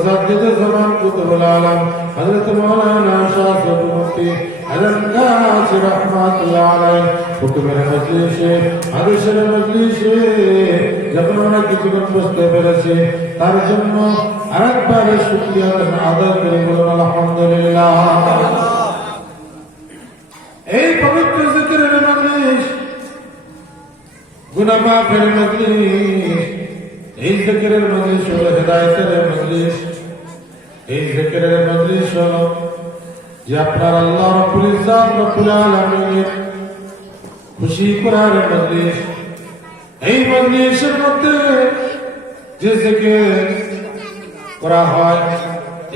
मुजद्दिद ज़मान कुतुबुल आलम हज़रत मौलाना शाह मुफ्ती हज़रत गाज़ी रहमतुल्लाह अलैह हुक्मेর মজলিসে আদেশের মজলিসে যখন আমরা কিছুক্ষণ বসতে পেরেছি তার জন্য আরেকবার শুকরিয়া আদায় করে বলুন আলহামদুলিল্লাহ। এই পবিত্র জিকিরের মজলিস, গুনাহ মাফের মজলিস, এই জিকিরের মজলিস হলো হেদায়েতের মজলিস। এই জিকিরের মজলিস হলো যে আপনার আল্লাহ রাব্বুল ইজ্জাত রব্বুল আলামিন খুশি করার মজলিস। এই মজলিসের মধ্যে যে জিকির করা হয়,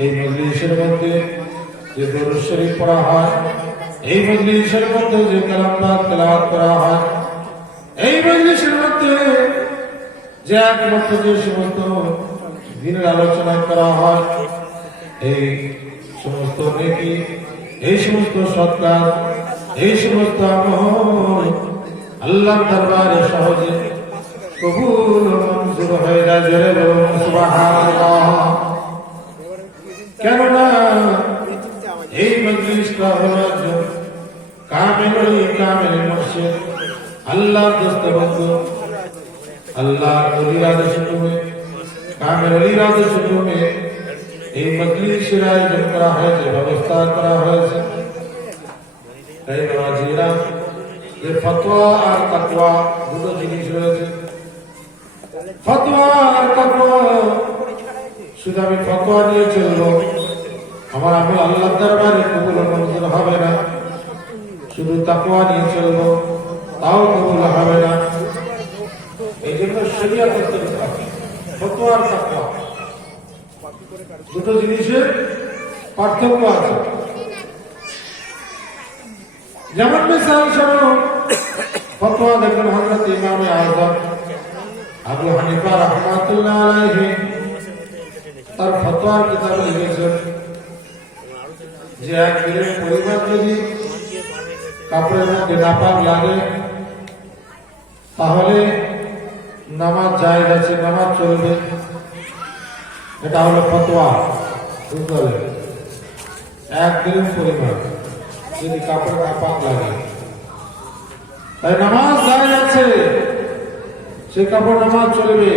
এই মজলিসের মধ্যে যে দরুদ শরীফ পড়া হয়, এই মজলিসের মধ্যে যে কালাম তেলাওয়াত করা হয়, এই মজলিসের মধ্যে যে একমাত্র যে সমস্ত দিনের আলোচনা করা হয়, এই সমস্ত নেকি, এই সমস্ত সৎকার, এই সমস্ত আমল আল্লাহর দরবারে সহজে কবুল মঞ্জুর হয়ে যায়। জোরে বলুন সুবহানাল্লাহ। কেননা এই মজলিসটা হলো একজন কামেল মুর্শিদ, আল্লাহর দোস্ত বন্ধু, আল্লাহর ওলির আদেশ হুকুমে, কামেল ওলির আদেশ হুকুমে এই মজলিসের আয়োজন করা হয়েছে, ব্যবস্থা করা হয়েছে। তাই বাবাজিরা, যে ফতোয়া আর তাকওয়া দুটো জিনিস রয়েছে। ফতোয়া আর তাকওয়া, শুধু আমি ফতোয়া নিয়ে চলবো, আমার আমল আল্লাহর দরবারে কবুল মঞ্জুর হবে না। শুধু তাকওয়া নিয়ে চলবো, তাও কবুল হবে না। এই জন্য শরিয়াত করতে হবে। ফতোয়া আর তাকওয়া দুটো জিনিসের পার্থক্য আছে। যেমন মিসাল স্বরূপ ফতোয়া দেখবেন হযরত ইমাম আযম আবু হানিফা রাহমাতুল্লাহ আলাইহি তার ফতোয়ার কিতাবে লিখেছেন যে এক দিনের পরিবার যদি কাপড়ের মধ্যে নাপাক লাগে তাহলে নামাজ জায়েজ আছে, নামাজ চলবে। এটা হলো ফতোয়া। বুঝতে পারলেন? এক দিনের পরিবার যদি কাপড় নাপাক লাগে তাই নামাজ জায়েজ আছে, সে কাপড় নামাজ চলবে।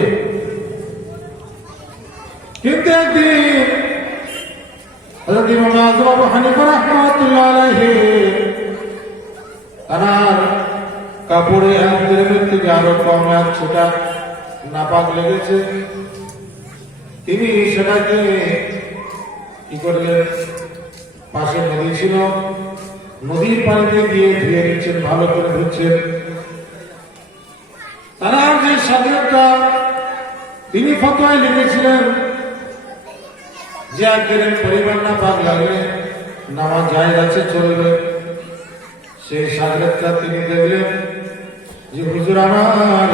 কিন্তু একদিন হযরত ইমাম আযম আবু হানিফা রাহমাতুল্লাহ আলাইহি তার কাপড়ে এক দিনের থেকে আরো কম এক সেটা নাপাক লেগেছে। তিনি সেটাকে কি করলেন, পাশে নদী ছিল, নদীর পানিতে গিয়ে ধুয়ে নিচ্ছেন, ভালো করে ধুচ্ছেন। তারা যে সাধকটা তিনি ফতোয়ায় লিখেছিলেন যে একদিনের পরিবার নাপাক লাগলে নামাজ জায়েজ আছে, চলবে। সেই সাধকটা তিনি দেখলেন যে হুজুর আমার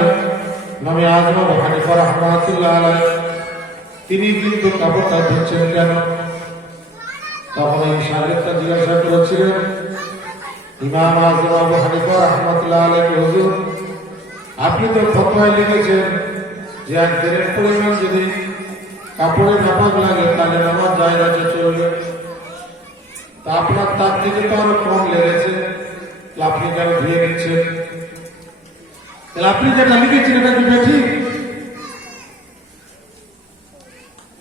ইমাম আযম আবু হানিফা রাহমাতুল্লাহ আলাইহি তিনি কিন্তু কাপড়টা ধুচ্ছেন কেন? তখন এই সাধকটা জিজ্ঞাসা করেছিলেন ইমাম আযম আবু হানিফা রাহমাতুল্লাহ আলাইহি, হুজুর আপনি তো ফতোয়ায় লিখেছেন যে একদিনের পরিমাণ যদি কাপড়ে নাপাক লাগে তাহলে নামাজ জায়েজ আছে, চলবে। তা আপনার তার থেকে তো আরো কম লেগেছে, আপনি কেন ধুয়ে নিচ্ছেন? তাহলে আপনি যেটা লিখেছেন এটা কি ঠিক?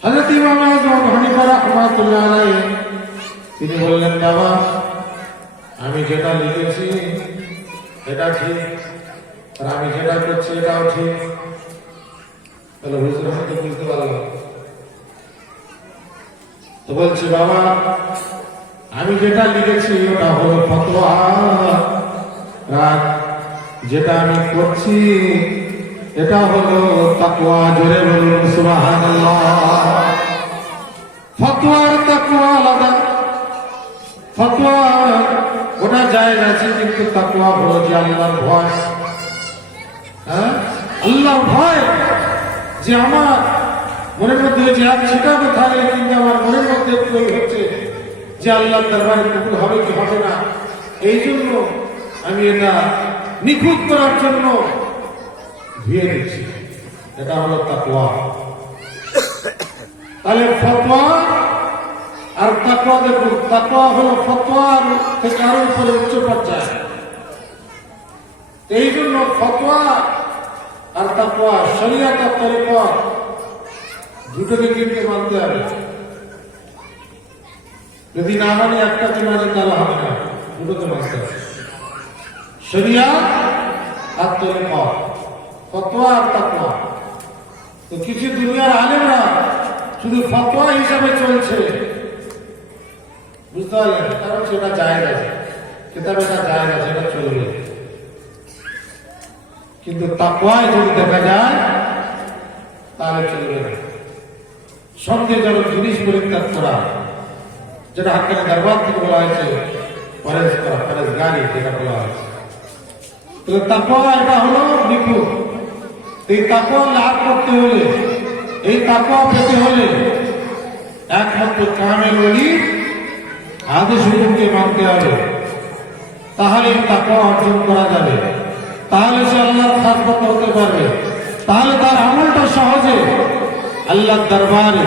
হযরত ইমাম আযম আবু হানিফা রাহমাতুল্লাহ আলাইহি তিনি বললেন, বাবা আমি যেটা লিখেছি এটা ঠিক, আর আমি যেটা করছি এটাও ঠিক। তাহলে হুজুর হয়তো বুঝতে পারলাম। তো বলছি, বাবা আমি যেটা লিখেছি ওটা হলো ফতোয়া, আর যেটা আমি করছি এটা হলো তাকওয়া। জোরে বলুন সুবহানাল্লাহ। ফতোয়া আর তাকওয়া আলাদা। ফতোয়া ওটা জায়েজ আছে, কিন্তু তাকওয়া হলো যে আল্লাহর ভয়। আল্লাহর ভয়, যে আমার মনের মধ্যে যে এক ছিটা কথা গেলে কিন্তু আমার মনের মধ্যে তৈরি হচ্ছে যে আল্লাহর দরবারে কবুল হবে কি হবে না, এই জন্য আমি এটা নিখুঁত করার জন্য ধুয়ে দিচ্ছি। এটা হলো তাকওয়া। তাহলে ফতোয়া আর তাকওয়া দেখুন, তাকওয়া হলো ফতোয়ার থেকে আরো উপরে উচ্চ পর্যায়ে। এই জন্য ফতোয়া আর তাকওয়া, শরিয়ত আর তরিকত দুটোকে কিন্তু মানতে হবে। যদি না মানে একটাকে মানে তাহলে হবে না, দুটোকে মানতে হবে। শরিয়ত আর তরিকত, ফতোয়া আর তাকওয়া। তো কিছু দুনিয়ার আলেমরা শুধু ফতোয়া হিসাবে চলছে, বুঝতে পারলেন? কারণ সেটা জায়েজ আছে, কিতাবে এটা জায়েজ আছে, এটা চলবে। কিন্তু তাকওয়ায় যদি দেখা যায় তাহলে চলবে না। সন্দেহজনক জিনিস পরিত্যাগ করা, যেটা হাক্কানি দরবার থেকে বলা হয়েছে পরেজ করা, পরেজগারি যেটা বলা হয়েছে। তাহলে তাকওয়া এটা হলো নিখুঁত। এই তাকওয়া লাভ করতে হলে, এই তাকওয়া পেতে হলে একমাত্র কামেল ওলি আদেশ হুকুমকে মানতে হবে, তাহলে তাকওয়া অর্জন করা যাবে। তাহলে সে আল্লাহর খাস বান্দা হতে পারবে, তাহলে তার আমলটা সহজে আল্লাহর দরবারে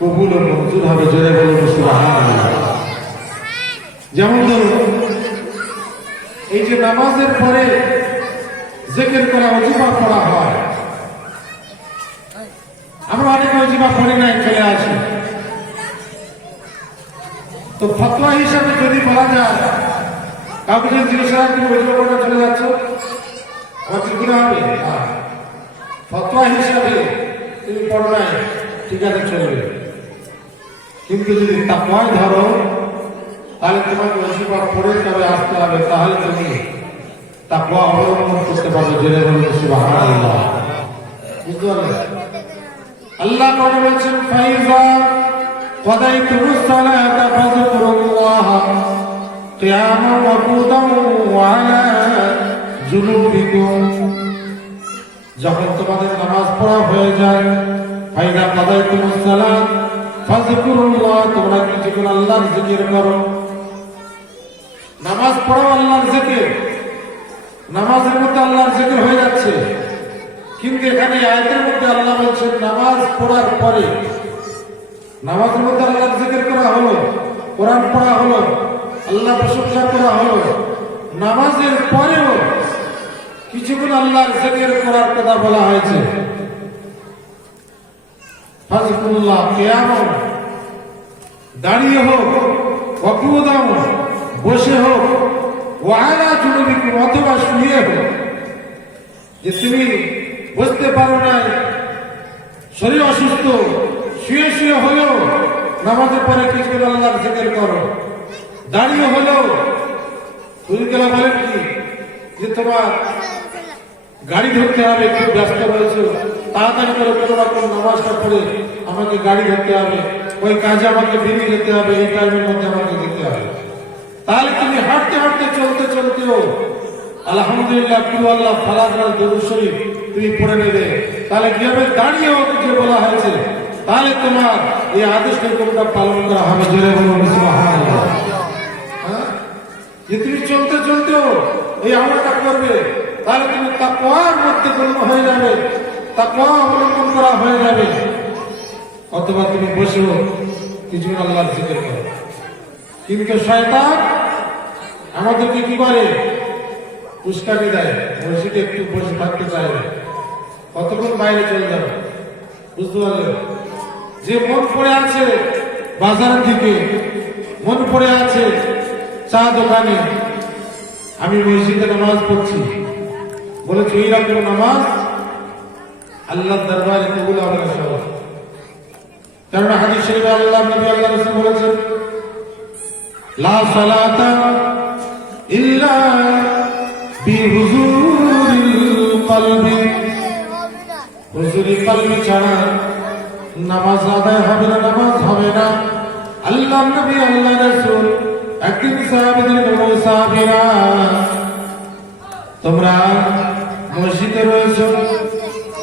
কবুল ও মঞ্জুর হবে। জোরে বলুন সুবহানাল্লাহ। যেমন ধরুন, এই যে নামাজের পরে জিকির করা, ওজিফা পড়া হয়, আমরা অনেকে ওজিফা পড়ি নাই, চলে আসি। তো ফতোয়া হিসাবে যদি বলা যায়, কাউকে যদি জিজ্ঞাসা করা তুমি ওজিফা পড়া চলে যাচ্ছ, আমার কি গুনাহ হবে? ফতোয়া হিসাবে তুমি পড়ো নাই, ঠিক আছে, চলবে। কিন্তু যদি তাকওয়ায় ধরো, তাহলে তোমাকে ওজিফা পড়ে তবে আসতে হবে, তাহলে তুমি তাকওয়া অবলম্বন করতে পারবে। জেনে বলুন সুবহানাল্লাহ। বুঝতে পারলেন? আল্লাহ কোরআনে বলেছেন, ফাইজা কাদাইতুমুস সালাতা ফাযকুরুল্লাহ কিয়ামান ওয়া কুদাম ওয়া আলা জুনুবিকুম। যখন তোমাদের নামাজ পড়া হয়ে যায়, ফাইজা কাদাইতুমুস সালাত ফাযকুরুল্লাহ, তোমরা কিছুক্ষণ আল্লাহর জিকির করো। নামাজ পড়ো আল্লাহর জিকির, নামাজের মধ্যে আল্লাহর জিকির হয়ে যাচ্ছে। কিন্তু এখানে আয়াতের মধ্যে আল্লাহ বলছেন নামাজ পড়ার পরে, নামাজের মধ্যে আল্লাহর জিকির করা হলো, কোরআন পড়া হলো, আল্লাহ প্রশংসা করা হলো, নামাজের পরেও কিছুক্ষণ আল্লাহর জিকির করার কথা বলা হয়েছে। ফাযকুরুল্লাহ কিয়ামান, দাঁড়িয়ে হোক, ওয়া কুদাম, বসে হোক, ওয়া আলা জুনুবিকুম, অথবা শুয়ে হোক। যে তুমি বসতে পারো না, শরীর অসুস্থ, শুয়ে শুয়ে হলেও নামাজের পরে কিছুক্ষণ আল্লাহর জিকির করো। দাঁড়িয়ে হলেও, হুজুররা বলেন কি যে তোমার গাড়ি ধরতে হবে, খুব ব্যস্ত রয়েছে, তাড়াতাড়ি করে কোনো রকম নামাজটা পড়ে আমাকে গাড়ি ধরতে হবে, ওই কাজে আমাকে বেরিয়ে যেতে হবে, এই টাইমের মধ্যে আমাকে যেতে হবে। তাহলে তুমি হাঁটতে হাঁটতে চলতে চলতেও আলহামদুলিল্লাহ, কুল আল্লাহ, ফালাক আর দরুদ শরীফ তুমি পড়ে নেবে। তাহলে কি হবে? দাঁড়িয়ে হোক যে বলা হয়েছে, তাহলে তোমার এই আদেশটা তোমরা পালন করা হবে। জোরে বলুন সুবহানাল্লাহ। যে তুমি চলতে চলতেও এই আমলটা করবে, তাহলে তুমি তাকওয়ার মধ্যে পূর্ণ হয়ে যাবে, তাকওয়া অবলম্বন করা হয়ে যাবে। অথবা তুমি বসেও কিছুক্ষণ আল্লাহর জিকির করো। কিন্তু শয়তান আমাদেরকে কি করে? উস্কানি দেয়, মসজিদে একটু বসে থাকতে চাইবে, কতক্ষণ বাইরে চলে যাবে। বুঝতে পারলেন? যে মন পড়ে আছে বাজারের দিকে, মন পড়ে আছে চা দোকানে, আমি মসজিদে নামাজ পড়ছি, বলেছি এইরকম নামাজ আল্লাহর দরবারে কবুল হবে না সহজ। কারণ হাদিস শরীফে আল্লাহ নবী আল্লাহ রাসূল বলেছেন, লা সালাতা ইল্লা বিহুজুরিল কলবি, হুজুরি কলবি ছাড়া নামাজ আদায় হবে না, নামাজ হবে না। আল্লাহ নবী আল্লাহ রাসূল একদিন সাহাবীদের বলল, সাহাবীরা তোমরা মসজিদে রয়েছো,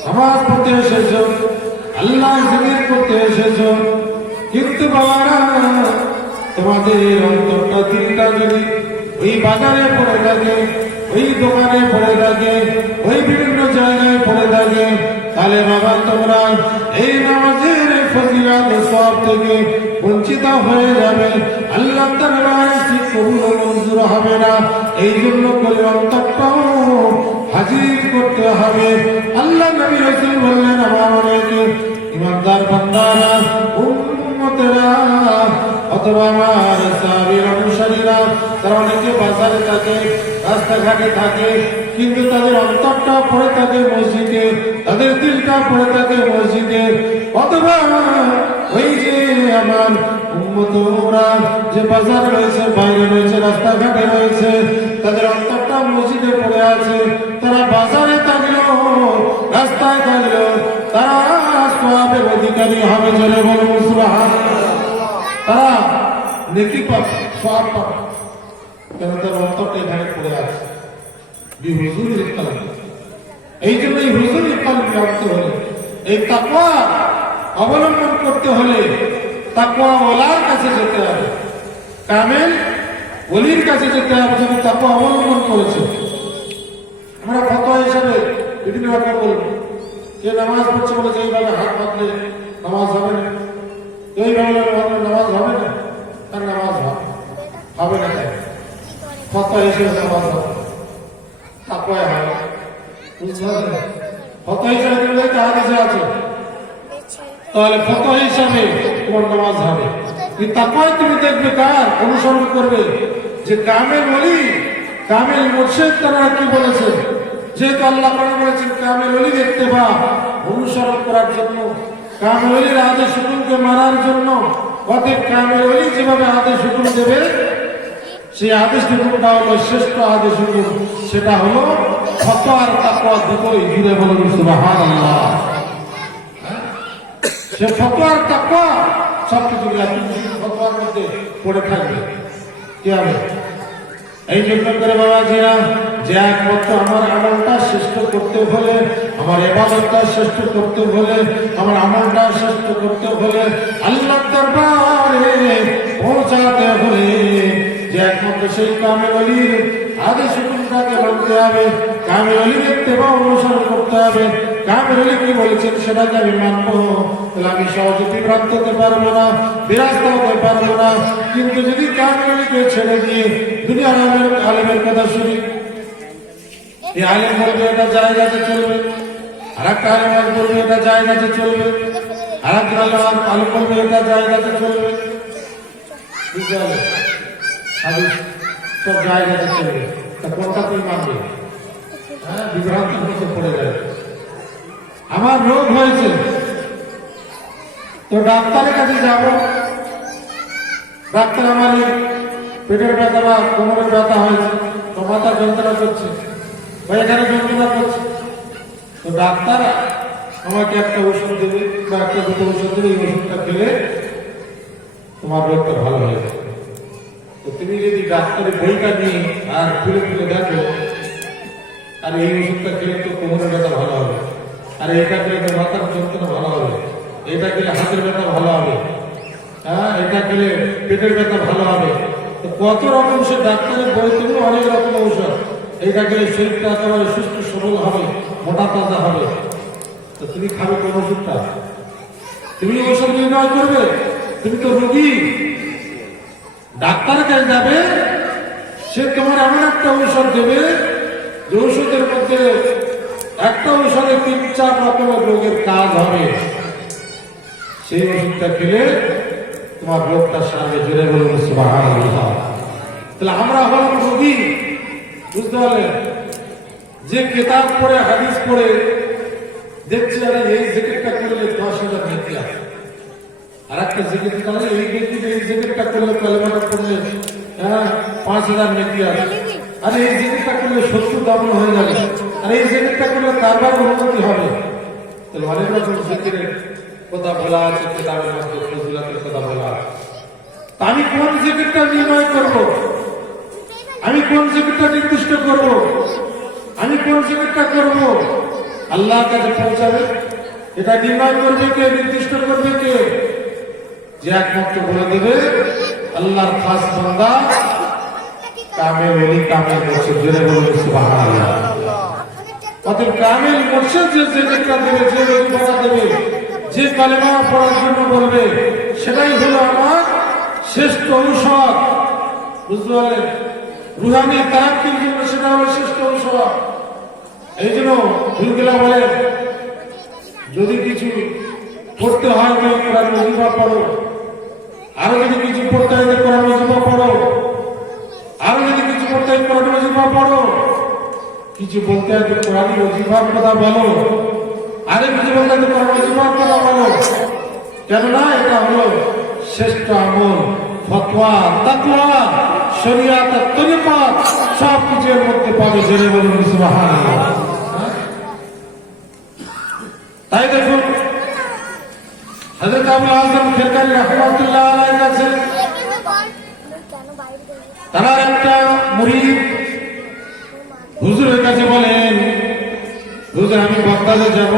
নামাজ পড়তে এসেছো, আল্লাহর জিকির করতে এসেছো, কিন্তু বাবারা তোমাদের অন্তরটা দিলটা যদি ওই বাজারে পড়ে থাকে, ওই দোকানে পড়ে থাকে, ওই বিভিন্ন জায়গায় পড়ে থাকে, তাহলে বাবা তোমরা এই নামাজের ফজিলত সওয়াব থেকে বঞ্চিত হয়ে যাবে। আল্লাহ দরবারে ঠিক কবুল ও মঞ্জুর হবে না। এই জন্য করে অন্তরটাও হাজির করতে হবে। আল্লাহ নবী রাসূল বললেন, আমার অনেকে ইমানদার বান্দারা, উম্মতেরা অথবা আমার সাহাবীর অনুসারীরা, তারা অনেকে বাজারে থাকে, রাস্তাঘাটে থাকে, কিন্তু তাদের অন্তরটা পড়ে থাকে মসজিদে, তাদের দিলটা পড়ে থাকে মসজিদে। অথবা ওই যে আমার উম্মতরা যে বাজার রয়েছে, বাইরে রয়েছে, রাস্তাঘাটে রয়েছে, তাদের অন্তরটা মসজিদে পড়ে আছে। তারা বাজারে থাকলেও, রাস্তায় থাকলেও তারা সওয়াবের অধিকারী হবে। জোরে বলুন সুবহানাল্লাহ। তারা নেকি পাবে, সওয়াব পাবে, কেন তার অন্তরটা এখানে পড়ে আছে। বিহুজুরিল কলব। এই জন্য এই হুজুরিল কলব রাখতে হলে, এই তাকওয়া অবলম্বন করতে হলে তাকওয়া ওয়ালার কাছে যেতে হবে, কামেল ওলির কাছে যেতে হবে, যিনি তাকওয়া অবলম্বন করেছে। আমরা ফতোয়া হিসাবে বিভিন্ন ব্যাপার বলব, কে নামাজ পড়ছে বলে যে এইভাবে হাত বাঁধলে নামাজ হবে না, এইভাবে নামাজ হবে না, তার নামাজ হবে না। ফতোয়া হিসেবে নামাজ হবে, তাকওয়া হবে, বুঝতে পারলেন? ফতোয়া হিসাবে তুমি হাদিসে আছে, তাহলে ফতোয়া হিসাবে তোমার নামাজ হবে। এই তাকওয়ায় তুমি দেখবে কার অনুসরণ করবে, যে কামেল ওলি, কামেল মুর্শিদ তারা কি বলেছেন। যেহেতু আল্লাহ পাক বলেছেন কামেল ওলি দেখতে বা অনুসরণ করার জন্য, কামেল ওলির আদেশ হুকুমকে মানার জন্য, অতএব কামেল ওলি যেভাবে আদেশ হুকুম দেবে, সেই আদেশ হুকুমটা হলো শ্রেষ্ঠ আদেশ হুকুম, সেটা হলো ফতোয়া আর তাকওয়া দুটোই। জুড়ে বলুন সুবহানাল্লাহ। সে ফতোয়া আর তাকওয়া সবকিছু ফতোয়ার মধ্যে পড়ে থাকবে। কি হবে? এই জন্য করে বাবাজিরা, যে একমাত্র আমার আমলটা শ্রেষ্ঠ করতে হলে, আমার ইবাদতটা শ্রেষ্ঠ করতে হলে, আমার আমলটা শ্রেষ্ঠ করতে হলে, আল্লাহর দরবারে পৌঁছাতে হলে, যে একমাত্র সেই কামেল ওলির আদেশ হুকুমটাকে মানতে হবে, কামেল ওলির ইত্তেবা অনুসরণ করতে হবে। কামেল ওলি কি বলেছেন সেটাকে আমি মানবো, তাহলে আমি সহজে বিভ্রান্ত হতে পারবো না, বিরাস্ত হতে পারবো না। কিন্তু যদি কামেল ওলিকে ছেড়ে দিয়ে দুনিয়ার আলেমের কথা শুনি, এই আলেম বলবে এটা জায়েজ চলবে, আর একটা আলেম বলবে এটা জায়েজ চলবে, আর একটা আলেম বলবে এটা জায়েজ চলবে। বুঝতে হবে? হাদিস সব জায়েজ চলবে, তা কোনটা তুই মানবে? হ্যাঁ, বিভ্রান্তির মধ্যে পড়ে যায়। আমার রোগ হয়েছে, তো ডাক্তারের কাছে যাব, ডাক্তার আমার পেটের ব্যথা বা কোমরের ব্যথা হয়েছে, তো মাথা যন্ত্রণা করছে বা এখানে যন্ত্রণা করছে, তো ডাক্তার আমাকে একটা ওষুধ দেবে বা একটা দুটো ওষুধ দেবে, এই ওষুধটা খেলে তোমার রোগটা ভালো হয়ে যাবে। তো তুমি যদি ডাক্তারের বইটা নিয়ে আর খুলে খুলে দেখো, আর এই ওষুধটা খেলে তো কোমরের ব্যথা ভালো হবে, আর এটা খেলে তো মাথার যন্ত্রণা ভালো হবে, এটা খেলে হাতের ব্যথা ভালো হবে, হ্যাঁ এটা খেলে পেটের ব্যথা ভালো হবে, তো কত রকম সে ডাক্তারের বই থেকে অনেক রকম ঔষধ, এইটা খেলে শরীরটা একেবারে সুস্থ সবল হবে, মোটা তাজা হবে। তো তুমি খাবে কোন ওষুধটা? তুমি ওষুধ নির্ণয় করবে? তুমি তো রোগী। ডাক্তারের কাছে যাবে, সে তোমার এমন একটা ঔষধ দেবে যে ঔষধের মধ্যে একটা ঔষধে 3-4 রকমের রোগের কাজ হবে, সেই ওষুধটা খেলে তোমার রোগটা সারবে। জোরে বলুন সুবহানাল্লাহ। তাহলে আমরা হলাম রোগী, বুঝতে পারলেন? যে কিতাব পড়ে হাদিস পড়ে দেখছি আরে এই জিকিরটা করলে 10,000 নেকি আছে, আর একটা জিকির করলে এই ব্যক্তিকে এই জিকিরটা করলে কালেমাটা পড়লে 5,000 নেকি আছে, আর এই জিকিরটা করলে 70 ডাবল হয়ে যাবে, আর এই জিকিরটা করলে কারবার উন্নতি হবে। তাহলে অনেক রকম জিকিরের কথা বলা আছে কিতাবের মধ্যে, ফজিলতের কথা বলা আছে। আমি কোন জিকিরটা নির্ণয় করব? আমি কোন জিকিরটা নির্দিষ্ট করব? আমি কোন জিকিরটা করব? আল্লাহর কাছে পৌঁছাবে, এটা নির্ণয় করবে কে? নির্দিষ্ট করবে কে? যে একমাত্র বলে দেবে আল্লাহর খাস বান্দা কামেল ওলি কামেল মুর্শিদ, জোরে বলুন সুবহানাল্লাহ। অতএব কামেল মুর্শিদ যে জিকিরটা দেবে, যে ওজিফাটা দেবে, যে কালেমা পড়ার জন্য বলবে, সেটাই হলো আমার শ্রেষ্ঠ ঔষধ। বুঝতে পারলেন? রুহানি তারাক্কির জন্য সেটা হলো শ্রেষ্ঠ ঔষধ। এই জন্য ভুলগুলা বলেন, যদি কিছু পড়তে হয় তো কোরআন ওজিফা পড়ো, আরো যদি কিছু পড়তে হয় কোরআন ওজিফা পড়ো, আরো যদি কিছু পড়তে হয় কোরআন ওজিফা পড়ো, কিছু বলতে হয় কোরআন ওজিফার কথা বলো, আরে কিছু বলতে হয় কোরআন ওজিফার কথা বলো। কেননা এটা হলো শ্রেষ্ঠ আমল। ফতোয়া, তাকওয়া, শরিয়াত, তরিকত সব কিছুর মধ্যে পাবে। জেনে বলুন সুবহানাল্লাহ। তাই দেখুন হযরত আবুল আযম খেরকানী রাহমাতুল্লাহ আলাইহির কাছে তারা একটা মুরিদ হুজুরের কাছে বলেন, হুজুর আমি বাগদাদে যাব,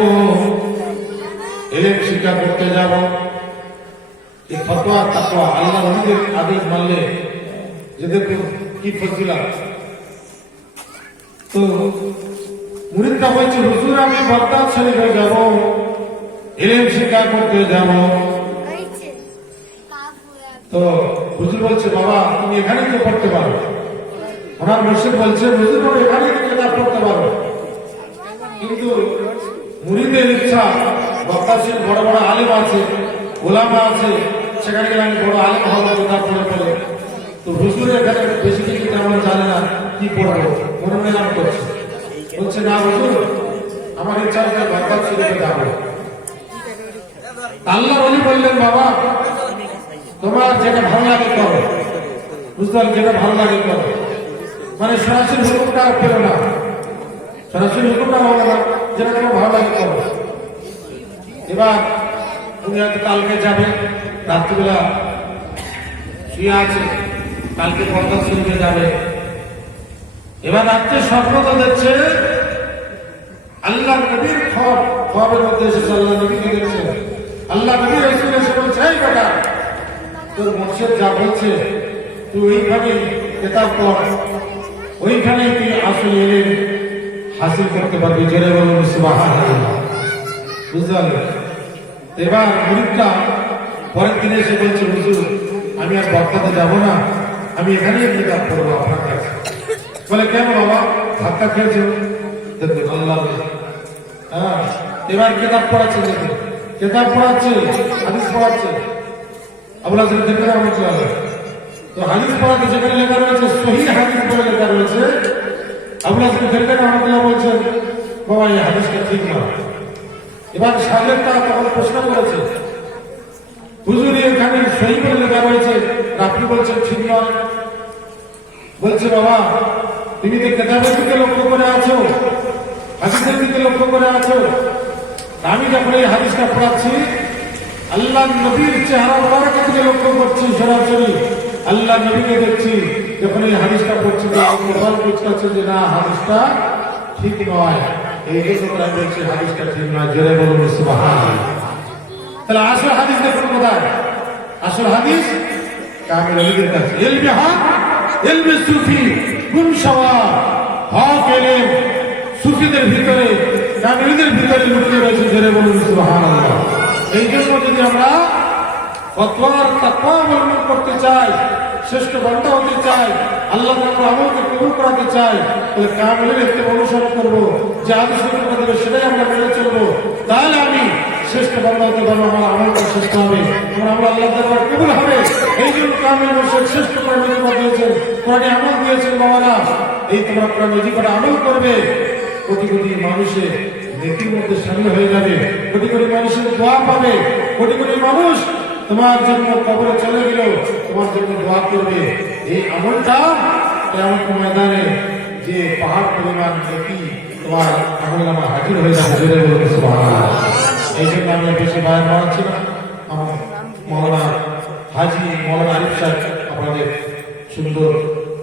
ইলম শিক্ষা করতে যাব, এই ফতোয়া তাকওয়া আল্লাহর নবীর আদেশ মানলে যে দেখুন কি ফজিলত। তো মুরিদটা বলছে, হুজুর আমি বাগদাদ শরীফে যাব, ইলম শিক্ষা করতে যাব। তো হুজুর বলছে, বাবা তুমি এখানে তো পড়তে পারো। আমার মুর্শিদ বলছে, হুজুর তুমি এখানে তো কিতাব পড়তে পারো, কিন্তু মুরিদের ইচ্ছা বাগদাদ শরীফ বড় বড় আলেম আছে, ওলামা আছে, সেখানে গেলে আমি বড় আলেম হবো কিতাব পড়ে পড়ে। তো হুজুর এখানে বেশি কিছু তেমন জানে না, কি পড়বো মনে মনে নাম করছে। বলছে, না হুজুর আমার ইচ্ছা আছে বাগদাদ শরীফে যাবো। আল্লাহর ওলি বললেন, বাবা তোমার যেটা ভালো লাগে করো। বুঝতে পারলেন? যেটা ভালো লাগে করো, মানে সরাসরি হুকুমটা আর পেলো না, সরাসরি হুকুমটা হলো না, যেটা তোমার ভালো লাগে করো। এবার তুমি হয়তো কালকে যাবে, রাত্রিবেলা শুয়ে আছে, কালকে বাগদাদ শরীফে যাবে। এবার রাত্রে স্বপ্ন তো দেখছে আল্লাহ নবীর খবরের মধ্যে এসেছে, আল্লাহ নবীকে দেখছে, আল্লাহ নবী রাসূল এসে বলছে, এই বেটা তোর মুর্শিদ যা বলছে তুই ওইখানে কিতাব পড়, ওইখানে তুই আসল ইলম হাসিল করতে পারবি। জোরে বলুন সুবহানাল্লাহ। বুঝতে পারলেন? এবার মুরিদটা পরের দিনে এসে বলছে, হুজুর আমি আর বাগদাদে যাব না, আমি এখানেই কিতাব পড়বো আপনার কাছে। বলে, কেন বাবা ধাক্কা খেয়েছো? দেখুন আল্লাহ, হ্যাঁ এবার কিতাব পড়াচ্ছে, দেখুন কিতাব পড়াচ্ছে, হাদিস পড়াচ্ছে। আবুল হাসান খেরকানী রাহমাতুল্লাহ আলাইহি তো হাদিস পড়াতে যেখানে লেখা রয়েছে সহিহ হাদিস বলে লেখা রয়েছে, আবুল হাসান খেরকানী রাহমাতুল্লাহ বলছেন, বাবা এই হাদিসটা ঠিক না। এবার শাগির্দরা তখন প্রশ্ন করেছে, হুজুর এখানে সহিহ বলে লেখা রয়েছে, আপনি বলছেন ঠিক নয়। বলছে, বাবা তুমি তো কিতাবের দিকে লক্ষ্য করে আছো, হাদিসের দিকে লক্ষ্য করে আছো। আমি যখন এই হাদিসটা পড়াচ্ছি আল্লাহ নবীর চেহারা মোবারকের দিকে লক্ষ্য করছি, সরাসরি আল্লাহ নবীকে দেখছি। যখন এই হাদিসটা পড়ছি মোবাইল বুঝতে যে না হাদিসটা ঠিক নয়, এই জন্য আমি বলছি হাদিসটা ঠিক নয়। জোরে বলুন সুবহানাল্লাহ। তাহলে আসল হাদিস দেখুন কোথায়? আসল হাদিস কামেল ওলিদের কাছে। ইলমে হক, ইলমে সুফি, গুম সওয়াব, হক ইলম সুফিদের ভিতরে, কামেলদের ভিতরে লুকিয়ে রয়েছে। জোরে বলুন সুবহানাল্লাহ। এই জন্য যদি আমরা ফতোয়ার তাকওয়া অবলম্বন করতে চাই, শ্রেষ্ঠ বান্দা হতে চাই, আল্লাহ তাআলার আমলকে কবুল করাতে চাই, তাহলে কামেলের একটি অনুসরণ করব, যে আদেশ দেবে সেটাই আমরা মেনে চলবো। তাহলে আমি শ্রেষ্ঠ বান্দা হতে পারবো, আমার আমলটা শ্রেষ্ঠ হবে, আমার আমল আল্লাহ দরবারে কবুল হবে। এই জন্য কামেল মুর্শিদ শ্রেষ্ঠ কোরআন ওজিফা দিয়েছেন, কোরআনে আমল দিয়েছেন। বাবারা এই তোমরা কোরআন ওজিফাটা আমল করবে, কোটি কোটি মানুষের নেকির মধ্যে শামিল হয়ে যাবে, কোটি কোটি মানুষের দোয়া পাবে, কোটি কোটি মানুষ তোমার জন্য কবরে চলে গেল তোমার জন্য দোয়া করবে। এই আমলটা কিয়ামত ময়দানে যে পাহাড় পরিমাণ নেকি তোমার আমলনামা হাজির হয়ে যাবে। জোরে বলুন সুবহানাল্লাহ। এই জন্য আমি বেশি বায়ান বাড়াচ্ছি না, আমার মৌলানা হাজি মৌলানা আরিফ সাহেব আপনাদের সুন্দর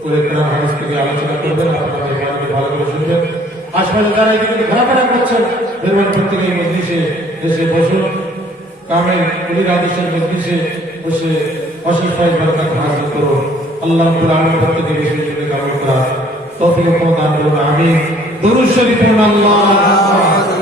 করে কোরআন হাদিস থেকে আলোচনা করবেন, আপনাদের বায়ানকে ভালো করে শুনবেন। আশপাশে যারা এদিকে ঘোরাফেরা করছেন বেরমান প্রত্যেকে এই মজলিসে এসে বসুন, কামেল ওলির আদেশের মজলিসে বসে অশেষ ফয়েজ বারাকাত হাসিল করুন। আল্লাহ রাব্বুল আলামিন প্রত্যেককে বেশি বেশি করে কামনা করা তৌফিক প্রদান করুন আমিন দুরূদ শরীফ পড়ুন আল্লাহ